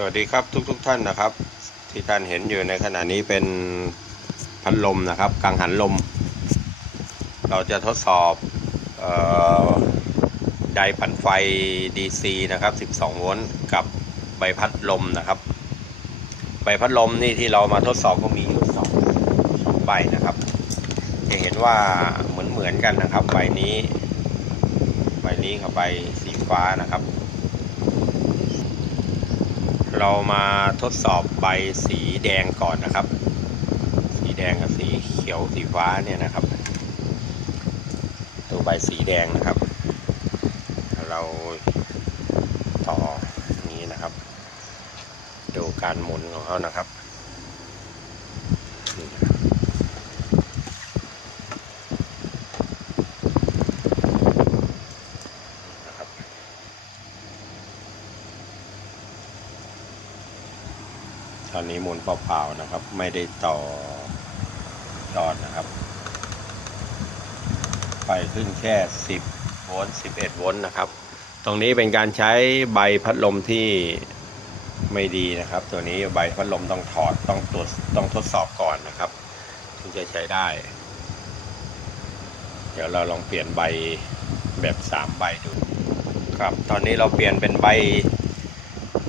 สวัสดีครับทุกๆทท่านนะครับ ที่ท่านเห็นอยู่ในขณะนี้เป็นพัดลมนะครับกังหันลม เราจะทดสอบออไดปั่นไฟ DC นะครับ 12 โวลต์กับใบพัดลมนะครับ ใบพัดลมนี่ที่เรามาทดสอบก็มีอยู่สองสองใบนะครับ จะเห็นว่าเหมือนเหมือนๆกันนะครับใบนี้ ใบนี้กับใบสีฟ้านะครับ เรามาทดสอบใบสีแดงก่อนนะครับ สีแดงกับสีเขียวสีฟ้าเนี่ยนะครับ ตัวใบสีแดงนะครับ เราต่อนี้นะครับ ดูการหมุนของเขานะครับนี่นะครับนะครับ ตอนนี้หมุนเปล่าๆนะครับ ไม่ได้ต่อจอดนะครับ ไฟขึ้นแค่ 10 โวลต์ 11 โวลต์นะครับ ตรงนี้เป็นการใช้ใบพัดลมที่ไม่ดีนะครับ ตัวนี้ใบพัดลมต้องถอดต้องตรวจต้องทดสอบก่อนนะครับถึงจะใช้ได้ เดี๋ยวเราลองเปลี่ยนใบแบบ 3 ใบดูครับ ตอนนี้เราเปลี่ยนเป็นใบ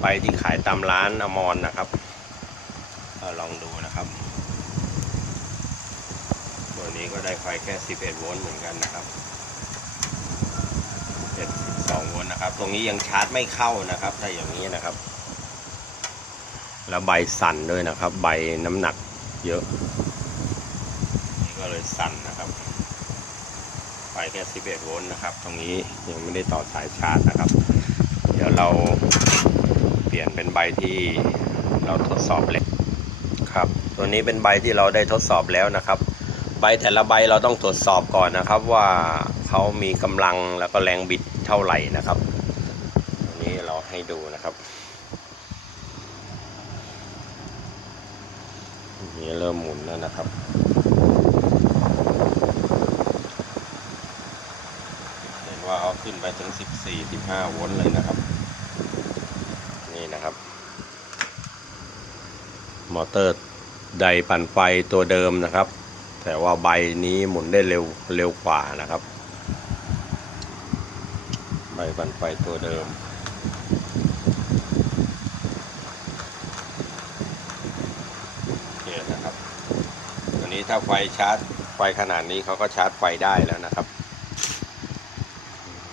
ใบที่ขายตามร้านอมรนนะครับ นะครับ ตัวนี้ก็ได้ไฟแค่ 11 โวลต์เหมือนกันนะครับ72โวลต์นะครับ ตรงนี้ยังชาร์จไม่เข้านะครับ ถ้าอย่างนี้นะครับ แล้วใบสั่นด้วยนะครับ ใบน้ำหนักเยอะนี่ก็เลยสั่นนะครับไฟแค่ 11 โวลต์นะครับ ตรงนี้ยังไม่ได้ต่อสายชาร์จนะครับ เดี๋ยวเราเปลี่ยนเป็นใบที่เราทดสอบแล้วครับ ตัวนี้เป็นใบที่เราได้ทดสอบแล้วนะครับ ใบแต่ละใบเราต้องตรวจสอบก่อนนะครับว่าเขามีกำลังแล้วก็แรงบิดเท่าไหร่นะครับตัวนี้เราให้ดูนะครับนี่เริ่มหมุนแล้วนะครับเห็นว่าเขาขึ้นไปถึง 14-15โวลต์เลยนะครับ นี่นะครับ มอเตอร์ ไดปั่นไฟตัวเดิมนะครับ แต่ว่าใบนี้หมุนได้เร็วเร็วกว่านะครับ ใบปั่นไฟตัวเดิมโอเคนะครับตัวนี้ถ้าไฟชาร์จไฟขนาดนี้เขาก็ชาร์จไฟได้แล้วนะครับ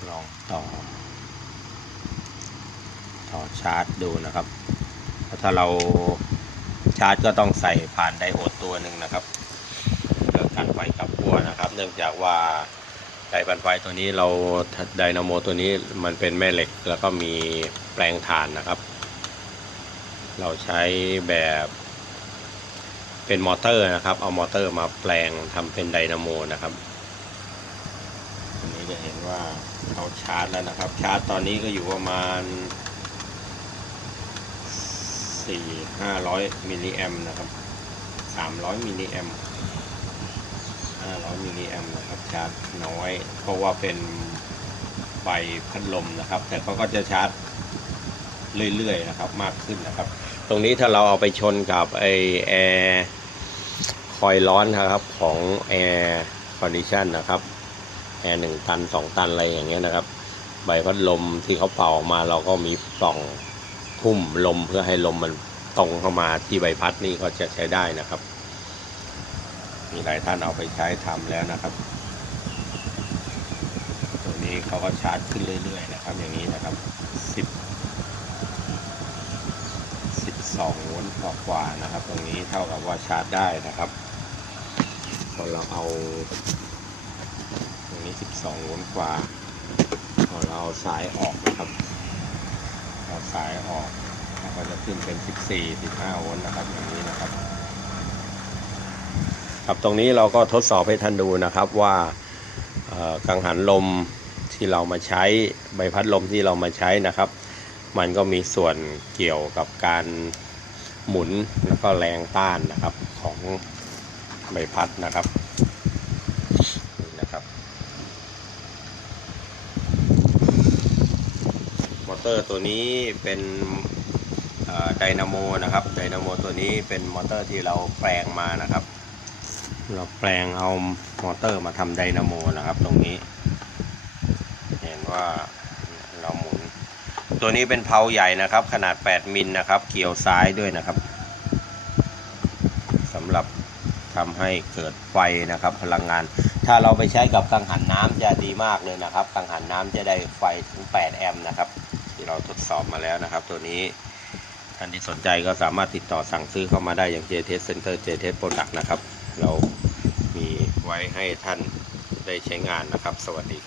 ลองต่อต่อชาร์จดูนะครับ ถ้าเรา ชาร์จก็ต้องใส่ผ่านไดโอดตัวหนึ่งนะครับเพื่อกันไฟกับขั้วนะครับ เนื่องจากว่าไดปั่นไฟตัวนี้เราไดนาโมตัวนี้มันเป็นแม่เหล็กแล้วก็มีแปลงถ่านนะครับ เราใช้แบบเป็นมอเตอร์นะครับ เอามอเตอร์มาแปลงทำเป็นไดนาโมนะครับอันนี้จะเห็นว่าเขาชาร์จแล้วนะครับ ชาร์จตอนนี้ก็อยู่ประมาณ สี่ห้าร้อยมิลลิแอมนะครับสามร้อยมิลลิแอมห้าร้อยมิลลิแอมนะครับชาร์จน้อย เพราะว่าเป็นใบพัดลมนะครับ แต่เขาก็จะชาร์จเรื่อยๆนะครับมากขึ้นนะครับ ตรงนี้ถ้าเราเอาไปชนกับไอแอร์คอยร้อนนะครับของแอร์คอนดิชันนะครับแอร์หนึ่งตันสองตันอะไรอย่างเงี้ยนะครับ ใบพัดลมที่เขาเป่าออกมาเราก็มีปล่อง พุ่มลมเพื่อให้ลมมันตรงเข้ามาที่ใบพัดนี่ก็จะใช้ได้นะครับ มีหลายท่านเอาไปใช้ทำแล้วนะครับ ตัวนี้เขาก็ชาร์จขึ้นเรื่อยๆนะครับ อย่างนี้นะครับ10 12โวลต์กว่าๆนะครับ ตรงนี้เท่ากับว่าชาร์จได้นะครับพอเราเอาตรงนี้ 12โวลต์กว่าพอเราเอาสายออกนะครับ เอาสายออกก็จะขึ้นเป็น 14 15โวลต์นะครับอย่างนี้นะครับ ครับตรงนี้เราก็ทดสอบให้ท่านดูนะครับว่ากังหันลมที่เรามาใช้ใบพัดลมที่เรามาใช้นะครับ มันก็มีส่วนเกี่ยวกับการหมุนแล้วก็แรงต้านนะครับของใบพัดนะครับนี่นะครับ มอเตอร์ตัวนี้เป็นไดนาโมนะครับไดนาโมตัวนี้เป็นมอเตอร์ที่เราแปลงมานะครับ เราแปลงเอามอเตอร์มาทำไดนาโมนะครับตรงนี้ เห็นว่าเราหมุน ตัวนี้เป็นเพลาใหญ่นะครับ ขนาด 8 มิลนะครับ เกี่ยวซ้ายด้วยนะครับสำหรับทำให้เกิดไฟนะครับพลังงาน ถ้าเราไปใช้กับกังหันน้ำจะดีมากเลยนะครับ กังหันน้ำจะได้ไฟถึง 8 แอมป์นะครับ เราทดสอบมาแล้วนะครับ ตัวนี้ท่านที่สนใจก็สามารถติดต่อสั่งซื้อเข้ามาได้อย่าง JTS Center JTS Product นะครับ เรามีไว้ให้ท่านได้ใช้งานนะครับ สวัสดี